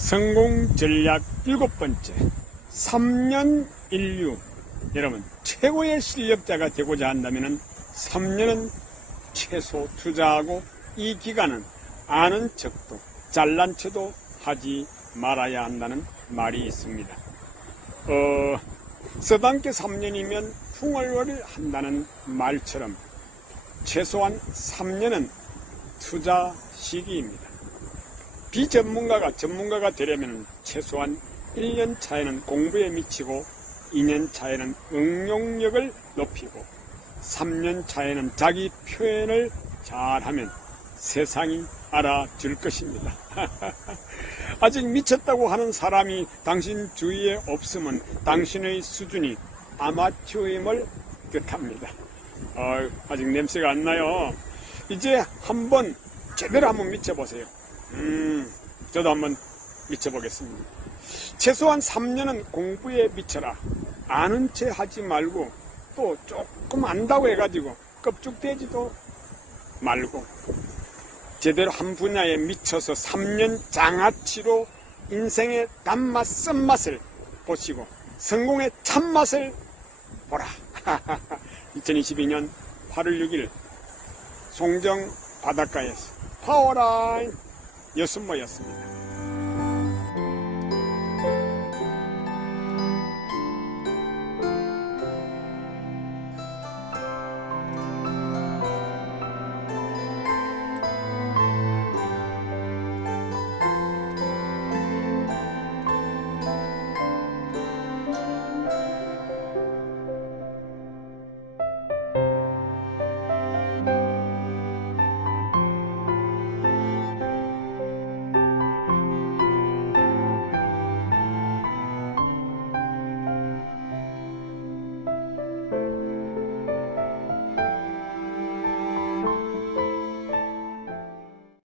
성공 전략 일곱 번째. 3년 인류. 여러분, 최고의 실력자가 되고자 한다면 3년은 최소 투자하고 이 기간은 아는 척도 잘난 척도 하지 말아야 한다는 말이 있습니다. 어, 서당께 3년이면 풍월월을 한다는 말처럼 최소한 3년은 투자 시기입니다. 비전문가가 전문가가 되려면 최소한 1년 차에는 공부에 미치고 2년 차에는 응용력을 높이고 3년 차에는 자기 표현을 잘하면 세상이 알아줄 것입니다. 아직 미쳤다고 하는 사람이 당신 주위에 없으면 당신의 수준이 아마추어임을 뜻합니다. 어, 아직 냄새가 안 나요. 이제 한번 제대로 한번 미쳐보세요. 음, 저도 한번 미쳐보겠습니다. 최소한 3년은 공부에 미쳐라. 아는 채 하지 말고 또 조금 안다고 해가지고 껍죽대지도 말고 제대로 한 분야에 미쳐서 3년 장아찌로 인생의 단맛, 쓴맛을 보시고 성공의 참맛을 보라. 2022년 8월 6일 송정 바닷가에서 파워라인 여섯 모였습니다.